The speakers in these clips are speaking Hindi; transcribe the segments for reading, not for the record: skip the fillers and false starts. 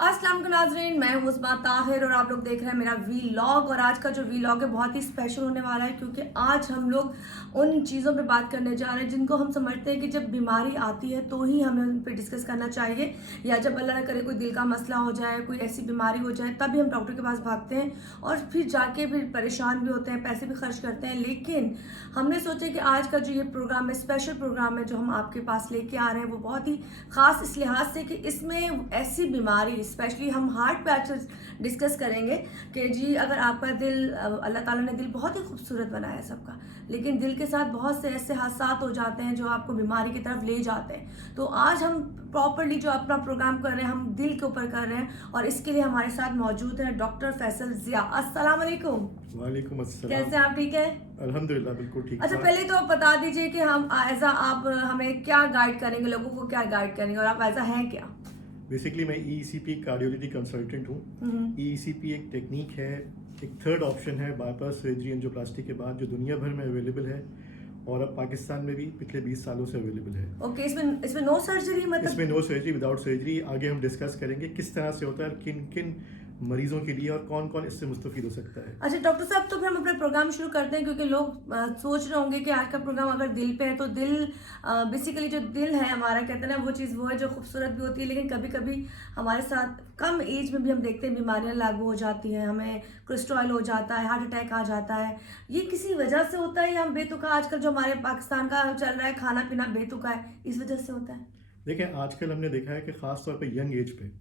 अस्सलाम वालेकुम नाज़रीन, मैं हूँ उस्मा ताहिर और आप लोग देख रहे हैं मेरा वीलॉग। और आज का जो वीलॉग है बहुत ही स्पेशल होने वाला है, क्योंकि आज हम लोग उन चीज़ों पे बात करने जा रहे हैं जिनको हम समझते हैं कि जब बीमारी आती है तो ही हमें उन पे डिस्कस करना चाहिए, या जब अल्लाह ना करे कोई दिल का मसला हो जाए, कोई ऐसी बीमारी हो जाए, तभी हम डॉक्टर के पास भागते हैं और फिर जाके फिर परेशान भी होते हैं, पैसे भी खर्च करते हैं। लेकिन हमने सोचा कि आज का जो ये प्रोग्राम है, स्पेशल प्रोग्राम है जो हम आपके पास लेके आ रहे हैं, वो बहुत ही ख़ास इस लिहाज से कि इसमें ऐसी बीमारी, स्पेशली हम हार्ट पे आज डिस्कस करेंगे कि जी अगर आपका दिल, अल्लाह ताला ने दिल बहुत ही खूबसूरत बनाया है सबका, लेकिन दिल के साथ बहुत से ऐसे हादसात हो जाते हैं जो आपको बीमारी की तरफ ले जाते हैं। तो आज हम प्रॉपरली जो अपना प्रोग्राम कर रहे हैं, हम दिल के ऊपर कर रहे हैं, और इसके लिए हमारे साथ मौजूद है डॉक्टर फैसल जिया। अस्सलाम वालेकुम। वालेकुम अस्सलाम। कैसे आप? ठीक है, अल्हम्दुलिल्लाह, बिल्कुल ठीक अच्छा ठाक। पहले तो आप बता दीजिए कि हम एज आप हमें क्या गाइड करेंगे, लोगों को क्या गाइड करेंगे, और आप एज हैं क्या? बेसिकली मैं ईईसीपी कार्डियोलॉजी कंसल्टेंट हूँ। ईईसीपी एक टेक्निक है, एक थर्ड ऑप्शन है बाईपास सर्जरी एंजियोप्लास्टी के बाद, जो दुनिया भर में अवेलेबल है और अब पाकिस्तान में भी पिछले 20 सालों से अवेलेबल है। ओके, इसमें इसमें नो सर्जरी, मतलब इसमें नो सर्जरी, विदाउट सर्जरी। आगे हम डिस्कस करेंगे किस तरह से होता है, किन किन मरीजों के लिए और कौन कौन इससे मुस्तफीद हो सकता है। अच्छा डॉक्टर साहब, तो फिर हम अपना प्रोग्राम शुरू करते हैं, क्योंकि लोग सोच रहे होंगे कि आज का प्रोग्राम अगर दिल पे है तो दिल, बेसिकली जो दिल है हमारा, कहते हैं ना, वो चीज़ वो है जो खूबसूरत भी होती है, लेकिन कभी कभी हमारे साथ कम एज में भी हम देखते हैं बीमारियां लागू हो जाती हैं, हमें कोलेस्ट्रॉल हो जाता है, हार्ट अटैक आ जाता है। ये किसी वजह से होता है या हम बेतुका, आजकल जो हमारे पाकिस्तान का चल रहा है खाना पीना बेतुका है, इस वजह से होता है? देखिए, आजकल हमने देखा है कि ख़ास तौर पे यंग एज पे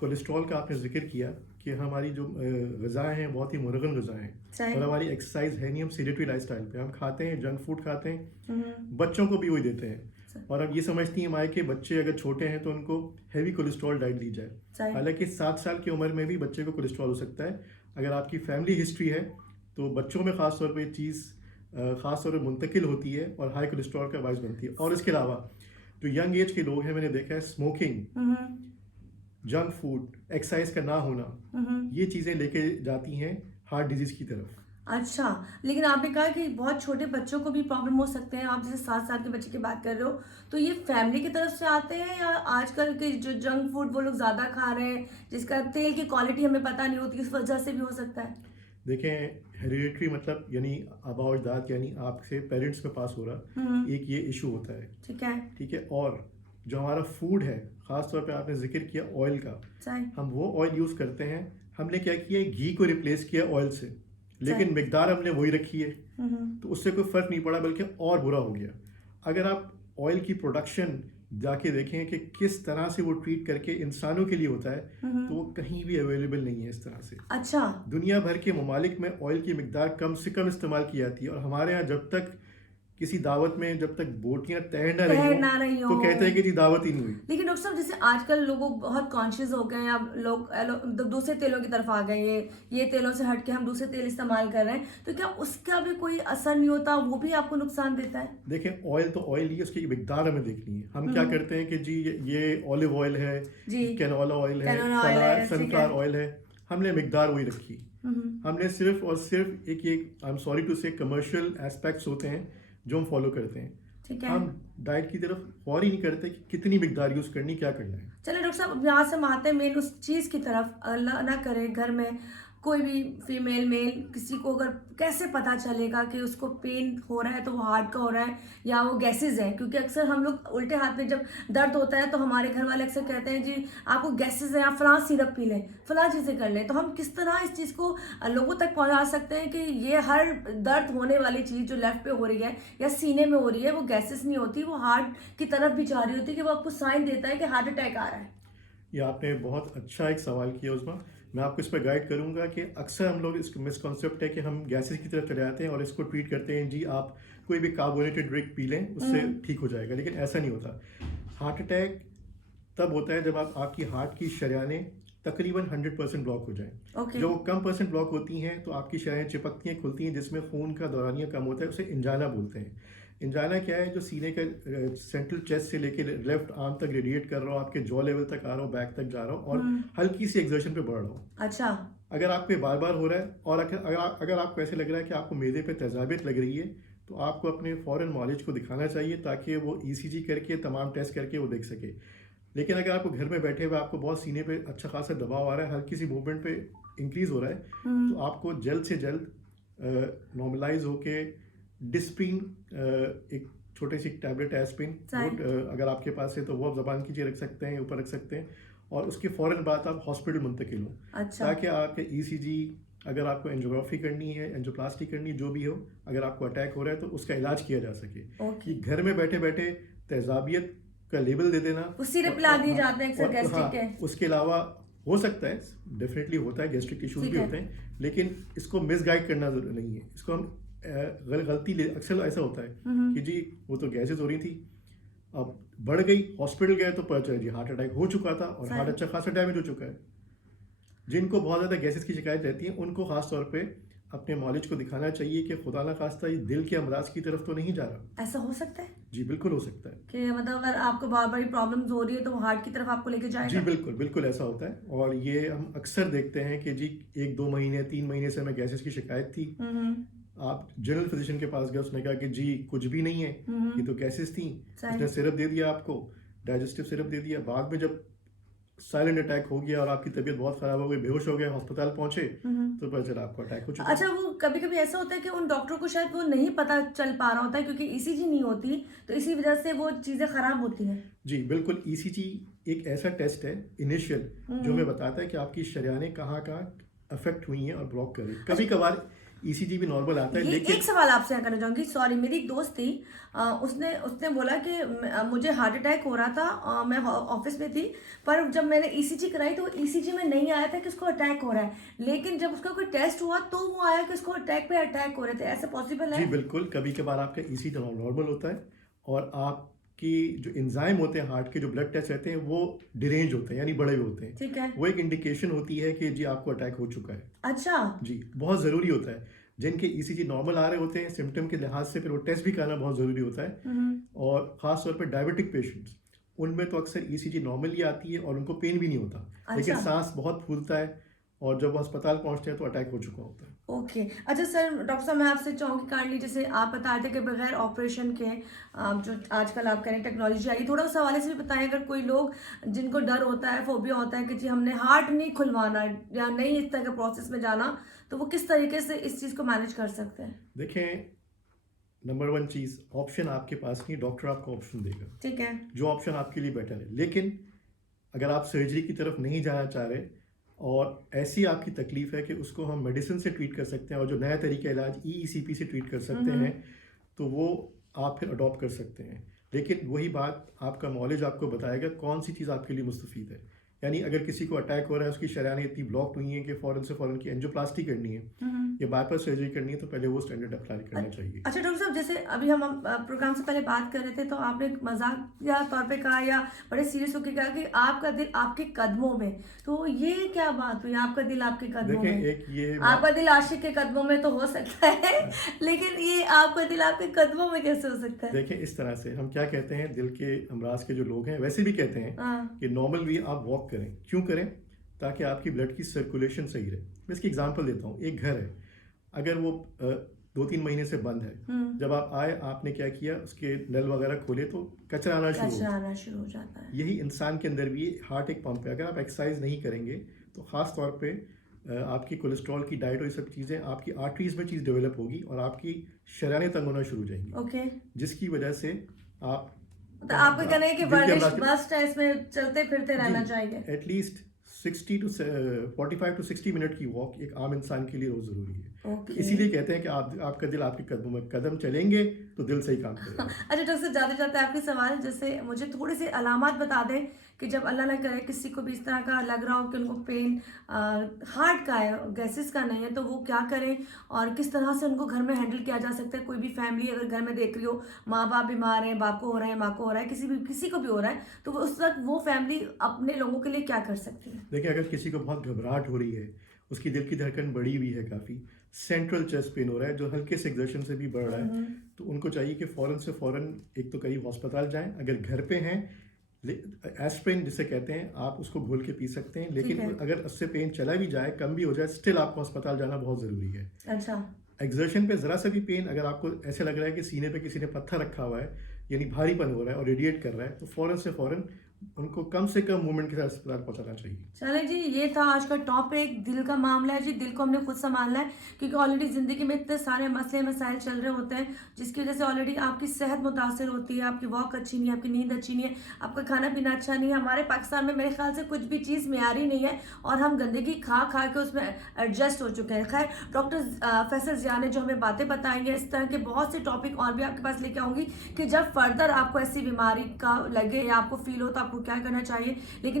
कोलेस्ट्रॉल का आपने जिक्र किया कि हमारी जो ग़िज़ाएँ हैं बहुत ही मुरगन ग़िज़ाएँ हैं, और हमारी एक्सरसाइज है नहीं, हम सीडेटरी लाइफस्टाइल पे हम खाते हैं, जंक फूड खाते हैं, बच्चों को भी वही देते हैं। और अब ये समझती हैं माँ कि बच्चे अगर छोटे हैं तो उनको हैवी कोलेस्ट्रॉल डाइट दी जाए। हालांकि 7 साल की उम्र में भी बच्चे को कोलेस्ट्रॉल हो सकता है। अगर आपकी फैमिली हिस्ट्री है तो बच्चों में ख़ास तौर पर ये चीज़ ख़ास तौर पर मुंतकिल होती है और हाई कोलेस्ट्रॉल का बायस बनती है। और इसके अलावा जो यंग एज के लोग हैं, मैंने देखा है स्मोकिंग, जंक फूड, एक्सरसाइज का ना होना, ये चीज़ें लेके जाती हैं हार्ट डिजीज़ की तरफ। अच्छा, लेकिन आपने कहा कि बहुत छोटे बच्चों को भी प्रॉब्लम हो सकते हैं, आप जैसे 7 साल के बच्चे की बात कर रहे हो, तो ये फैमिली की तरफ से आते हैं या आजकल के जो जंक फूड वो लोग ज़्यादा खा रहे हैं, जिसका तेल की क्वालिटी हमें पता नहीं होती, इस वजह से भी हो सकता है? देखें, हेरिडिटरी मतलब यानी आबा अजदाद, यानी आपसे पेरेंट्स में पास हो रहा एक ये इशू होता है। ठीक है। ठीक है। और जो हमारा फूड है, ख़ास तौर पे आपने जिक्र किया ऑयल का, हम वो ऑयल यूज़ करते हैं। हमने क्या किया है, घी को रिप्लेस किया ऑयल से, लेकिन मिकदार हमने वही रखी है, तो उससे कोई फ़र्क नहीं पड़ा, बल्कि और बुरा हो गया। अगर आप ऑयल की प्रोडक्शन जाके देखें कि किस तरह से वो ट्रीट करके इंसानों के लिए होता है, तो वो कहीं भी अवेलेबल नहीं है इस तरह से। अच्छा, दुनिया भर के ममालिक में ऑयल की मिकदार कम से कम इस्तेमाल की जाती है, और हमारे यहाँ जब तक किसी दावत में जब तक बोटियां तैर ना रही हो तो कहते हैं कि जी दावत ही नहीं हुई। लेकिन डॉक्टर साहब, जैसे आजकल लोगों बहुत कॉन्शियस हो गए हैं, अब लोग दूसरे तेलों की तरफ आ गए, ये तेलों से हट के हम दूसरे तेल इस्तेमाल कर रहे हैं, तो क्या उसका भी कोई असर नहीं होता, वो भी आपको नुकसान देता है? देखें, ऑयल तो ऑयल ही है, उसकी मिकदार हमें देखनी है। हम क्या करते हैं कि जी ये ऑलिव ऑयल है, कैनोला ऑयल है, सनफ्लावर ऑयल है, हमने मिकदार वही रखी। हमने सिर्फ और सिर्फ एक आई एम सॉरी टू से कमर्शियल एस्पेक्ट्स होते हैं जो हम फॉलो करते हैं। ठीक है। हम डाइट की तरफ गौर ही नहीं करते कि कितनी मिकदार यूज करनी, क्या करना है। चलिए डॉक्टर साहब, अब यहाँ से हम आते हैं मेन उस चीज़ की तरफ। अल्लाह ना करे घर में कोई भी फीमेल मेल किसी को अगर, कैसे पता चलेगा कि उसको पेन हो रहा है तो वो हार्ट का हो रहा है या वो गैसेज हैं? क्योंकि अक्सर हम लोग उल्टे हाथ में जब दर्द होता है तो हमारे घर वाले अक्सर कहते हैं जी आपको गैसेज है, आप फलां सिरप पी लें, फलां चीज़ें कर लें। तो हम किस तरह इस चीज़ को लोगों तक पहुंचा सकते हैं कि ये हर दर्द होने वाली चीज़ जो लेफ्ट पे हो रही है या सीने में हो रही है, वो गैसेज नहीं होती, वो हार्ट की तरफ भी जा रही होती है, कि वो आपको साइन देता है कि हार्ट अटैक आ रहा है? ये आपने बहुत अच्छा एक सवाल किया उस्मा। मैं आपको इस पर गाइड करूंगा कि अक्सर हम लोग, इसका मिसकॉन्सेप्ट है कि हम गैसेस की तरफ चले जाते हैं और इसको ट्रीट करते हैं, जी आप कोई भी कार्बोनेटेड ड्रिंक पी लें उससे ठीक हो जाएगा, लेकिन ऐसा नहीं होता। हार्ट अटैक तब होता है जब आपकी हार्ट की शरियानें तकरीबन 100% ब्लॉक हो जाएं। जो कम परसेंट ब्लॉक होती हैं तो आपकी शरियानें चिपकती हैं, खुलती हैं, जिसमें खून का दौरानिया कम होता है, उसे इंजाना बोलते हैं। इंजाना क्या है, जो सीने का सेंट्रल चेस्ट से लेके लेफ्ट आर्म तक रेडिएट कर रहा हो, आपके जॉ लेवल तक आ रहा हो, बैक तक जा रहा हो और हल्की सी एक्सर्शन पे बढ़ रहा हो। अच्छा, अगर आप पे बार बार हो रहा है और अगर आपको ऐसे लग रहा है कि आपको मेदे पे तेजाबियत लग रही है, तो आपको अपने फॉरेन मॉलेज को दिखाना चाहिए ताकि वो ईसीजी करके तमाम टेस्ट करके वो देख सके। लेकिन अगर आपको घर में बैठे हुए आपको बहुत सीने पे अच्छा खासा दबाव आ रहा है, हल्की सी मूवमेंट पे इंक्रीज हो रहा है, तो आपको जल्द से जल्द नॉर्मलाइज होके डिस्प्रिन, एक छोटी सी टैबलेट है एस्प्रिन, अगर आपके पास है तो वो आप जबान कीजिए, रख सकते हैं, ऊपर रख सकते हैं, और उसके फ़ौरन बाद आप हॉस्पिटल मुंतकिल हो। अच्छा। ताकि आपके ईसीजी, अगर आपको एंजियोग्राफी करनी है, एंजियोप्लास्टी करनी है, जो भी हो, अगर आपको अटैक हो रहा है तो उसका इलाज किया जा सके। कि घर में बैठे बैठे तेजाबियत का लेबल दे देना, वो सिरप ला दिए जाते हैं अक्सर गैस्ट्रिक के। उसके अलावा हो सकता है, डेफिनेटली होता है, गैस्ट्रिक इश्यूज भी होते हैं, लेकिन इसको मिसगाइड करना जरूरी नहीं है। इसको हम गलती अक्सर ऐसा होता है कि जी वो तो गैसेज हो रही थी, अब बढ़ गई, हॉस्पिटल गए तो पता चला जी हार्ट अटैक हो चुका था और हार्ट अच्छा खासा डैमेज हो चुका है। जिनको बहुत ज़्यादा गैसेस की शिकायत रहती है उनको खास तौर पे अपने मॉलिज को दिखाना चाहिए कि खुदा ना खास्ता ये दिल के अमराज की तरफ तो नहीं जा रहा। ऐसा हो सकता है? जी बिल्कुल हो सकता है कि मतलब अगर आपको बार बार प्रॉब्लम्स हो रही है तो वो हार्ट की तरफ आपको लेके जाएगा। जी बिल्कुल बिल्कुल ऐसा होता है, और ये हम अक्सर देखते हैं कि जी 1-2 महीने 3 महीने से हमें गैसेस की शिकायत थी, आप जनरल फिजिशियन के पास गए, उसने कहा कि जी कुछ भी नहीं है, ये तो गैसेस थी, उसने सिरप दे दिया आपको, डाइजेस्टिव सिरप दे दिया, बाद में जब साइलेंट अटैक हो गया और आपकी तबीयत बहुत खराब हो गई, बेहोश हो गए, अस्पताल पहुंचे, तो पता चला आपको अटैक हो चुका। अच्छा, वो कभी कभी ऐसा होता है कि उन डॉक्टरों को शायद वो नहीं पता चल पा रहा होता है क्योंकि ईसीजी नहीं होती, तो इसी वजह से वो चीजें खराब होती हैं। जी बिल्कुल, ईसीजी एक ऐसा टेस्ट है इनिशियल जो हमें बताता है कि आपकी शरियानें कहाँ अफेक्ट हुई हैं और ब्लॉक कर रही है। कभी कभार ईसीजी भी नॉर्मल आता है, लेकिन एक सवाल आपसे करना चाहूंगी, सॉरी, मेरी एक दोस्त थी, उसने बोला कि मुझे हार्ट अटैक हो रहा था, मैं ऑफिस में थी, पर जब मैंने ईसीजी कराई तो ईसीजी में नहीं आया था कि उसको अटैक हो रहा है, लेकिन जब उसका कोई टेस्ट हुआ तो वो आया कि उसको अटैक पे अटैक हो रहे थे। ऐसा पॉसिबल है? जी बिल्कुल, कभी कभार आपका ईसीजी नॉर्मल होता है और आपकी जो एंजाइम होते हैं हार्ट के, जो ब्लड टेस्ट रहते हैं, वो डिरेंज होते हैं, यानी बड़े हुए होते हैं। ठीक है। वो एक इंडिकेशन होती है कि जी आपको अटैक हो चुका है। अच्छा जी, बहुत जरूरी होता है। जिनके ईसीजी नॉर्मल आ रहे होते हैं सिम्टम के लिहाज से, फिर वो टेस्ट भी कराना बहुत जरूरी होता है। और खास तौर पर डायबिटिक पेशेंट्स, उनमें तो अक्सर ईसीजी नॉर्मल ही आती है और उनको पेन भी नहीं होता। अच्छा। लेकिन सांस बहुत फूलता है और जब वो अस्पताल पहुंचते हैं तो अटैक हो चुका होता है। ओके। अच्छा सर, डॉक्टर साहब मैं आपसे चाहूँगी काइंडली, जैसे आप बता रहे थे कि बगैर ऑपरेशन के जो आजकल आप कह रहे हैं टेक्नोलॉजी आई, थोड़ा उस हवाले से भी बताएं। अगर कोई लोग जिनको डर होता है, फोबिया होता है कि जी हमने हार्ट नहीं खुलवाना या नहीं इस तरह के प्रोसेस में जाना, तो वो किस तरीके से इस चीज़ को मैनेज कर सकते हैं? देखें, नंबर 1 चीज़, ऑप्शन आपके पास नहीं, डॉक्टर आपको ऑप्शन देगा। ठीक है। जो ऑप्शन आपके लिए बेटर है। लेकिन अगर आप सर्जरी की तरफ नहीं जाना चाह रहे और ऐसी आपकी तकलीफ है कि उसको हम मेडिसिन से ट्रीट कर सकते हैं और जो नया तरीका इलाज EECP से ट्रीट कर सकते हैं, तो वो आप फिर अडॉप्ट कर सकते हैं। लेकिन वही बात, आपका नॉलेज आपको बताएगा कौन सी चीज़ आपके लिए मुस्तफीद है। यानी अगर किसी को अटैक हो रहा है, उसकी शरियानें इतनी ब्लॉक हुई हैं कि फ़ौरन से फ़ौरन की एंजियोप्लास्टी करनी है या बाईपास सर्जरी करनी है, तो पहले वो स्टैंडर्ड अप्लाई करना चाहिए। अच्छा डॉक्टर साहब, जैसे अभी हम प्रोग्राम से पहले बात कर रहे थे तो आपने मजाकिया तौर पे कहा या बड़े सीरियस होकर कहा कि आपका दिल आपके कदमों में, तो ये क्या बात हुई, आपका दिल आपके कदमों में? एक ये आपका दिल आशिक के कदमों में तो हो सकता है लेकिन ये आपका दिल आपके कदमों में कैसे हो सकता है? देखें, इस तरह से हम क्या कहते हैं, दिल के अमराज के जो लोग हैं वैसे भी कहते हैं कि नॉर्मल भी आप वॉक करें। क्यों करें? ताकि आपकी ब्लड की सर्कुलेशन सही रहे। मैं इसकी एग्जांपल देता हूँ। एक घर है, अगर वो 2-3 महीने से बंद है, जब आप आए, आपने क्या किया, उसके नल वगैरह खोले तो कचरा आना शुरू हो जाता है। यही इंसान के अंदर भी हार्ट एक पंप है। अगर आप एक्सरसाइज नहीं करेंगे तो खास तौर पे आपकी कोलेस्ट्रॉल की डाइट और ये सब चीज़ें, आपकी आर्टरीज में चीज़ डेवलप होगी और आपकी शरियानें तंग होना शुरू हो जाएंगी। जिसकी वजह से आप, तो आपको कहना है कि वर्जिश मस्ट है, इसमें चलते फिरते रहना चाहिए। एटलीस्ट 45 to 60 मिनट की वॉक एक आम इंसान के लिए रोज जरूरी है। इसीलिए कहते हैं कि आपका दिल आपके कदमों में, कदम चलेंगे तो दिल सही काम करेगा। अच्छा डॉक्टर साहब, जाते जाते आपके सवाल, जैसे मुझे थोड़े से अलामात बता दें कि जब अल्लाह ना करे किसी को भी इस तरह का लग रहा हो कि उनको पेन हार्ट का है, गैसेस का नहीं है, तो वो क्या करें और किस तरह से उनको घर में हैंडल किया जा सकता है? कोई भी फैमिली अगर घर में देख रही हो, माँ बाप बीमार हैं, बाप को हो रहा है, माँ को हो रहा है, किसी को भी हो रहा है, तो उस वक्त वो फैमिली अपने लोगों के लिए क्या कर सकती है? देखिए, अगर किसी को बहुत घबराहट हो रही है, उसकी दिल की धड़कन बढ़ी हुई है, काफ़ी सेंट्रल चेस्ट पेन हो रहा है जो हल्के से एक्सर्शन से भी बढ़ रहा है, तो उनको चाहिए कि फ़ौरन से फ़ौरन एक तो करीब अस्पताल जाएं। अगर घर पे हैं, एस्प्रिन जिसे कहते हैं, आप उसको घोल के पी सकते हैं। लेकिन अगर उससे पेन चला भी जाए, कम भी हो जाए, स्टिल आपको अस्पताल जाना बहुत ज़रूरी है। अच्छा। एक्सर्शन पे ज़रा सा भी पेन, अगर आपको ऐसे लग रहा है कि सीने पे किसी ने पत्थर रखा हुआ है, यानी भारीपन हो रहा है और रेडिएट कर रहा है, तो फ़ौरन से फ़ौरन उनको कम से कम मूवमेंट के साथ अस्पताल पहुंचाना चाहिए। चले जी, ये था आज का टॉपिक। दिल का मामला है जी, दिल को हमने खुद संभालना है, क्योंकि ऑलरेडी ज़िंदगी में इतने सारे मसले मसाइल चल रहे होते हैं, जिसकी वजह से ऑलरेडी आपकी सेहत मुतासर होती है, आपकी वॉक अच्छी नहीं है, आपकी नींद अच्छी नहीं है, आपका खाना पीना अच्छा नहीं है। हमारे पाकिस्तान में मेरे ख्याल से कुछ भी चीज़ मेयारी नहीं है, और हम गंदगी खा खा के उसमें एडजस्ट हो चुके हैं। खैर, डॉक्टर फैसल ज़िया ने जो हमें बातें बताई हैं, इस तरह के बहुत से टॉपिक और भी आपके पास लेके आऊँगी कि जब फर्दर आपको ऐसी बीमारी का लगे या आपको फील हो तो आपको क्या करना चाहिए। लेकिन